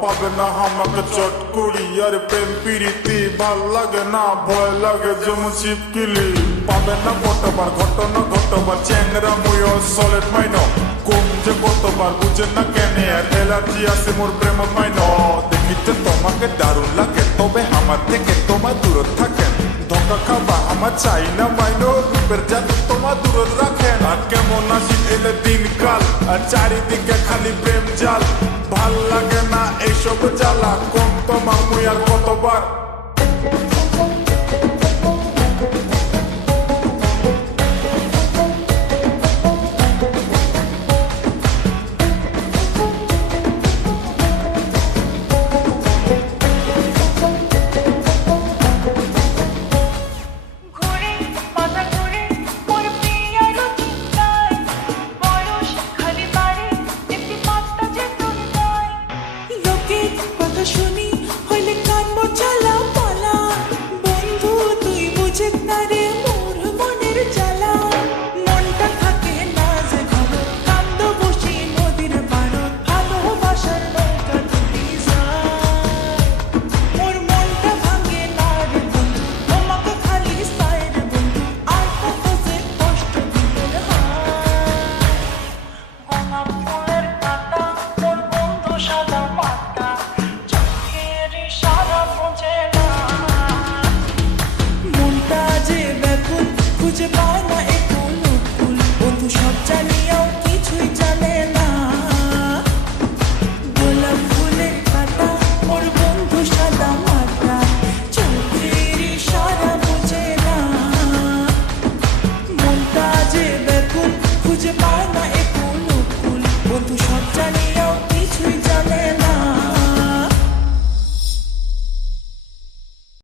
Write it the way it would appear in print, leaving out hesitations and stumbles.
পাবে না আমাকে চট করি আর প্রেম প্রীতি ভাল লাগে না ভয় লাগে যেমন শিবকিলি পাবে না কতবার ঘটনা ঘটবার চ্যাংরা মুয় সলিড মাইন কম যে কতবার বুঝে না কেন আর এলার্জি আছে মোর প্রেম মাইন দেখিতে তোমাকে দারুণ লাগে তবে আমার থেকে তোমার দূর থাকেন ধোকা খাবা আমার চাই না মাইনো রূপের জাদু তোমার দূর রাখেন আর কেমন আসি এলে দিনকাল আর চারিদিকে খালি প্রেম জাল ভাল লাগে না এইসব জ্বালা কম তোমার মুই আর কতবার শুনি হইলে কান মোর জ্বালা পালা বন্ধু তুই বুঝে না রে মোর মনের জ্বালা মনটা থাকে না যে ভালো কান্দ বসি নদীর পাড় ভালোবাসার নৌকা ডুবি যায় মোর মনটা ভাঙে না রে বন্ধু তোমাকে খালি চাই রে বন্ধু আর কত যে কষ্ট দিতে হয় গোলাপ ফুলের পাতা মোর বন্ধু সাদা পাতা মনটা যে ব্যাকুল খুঁজে পায় না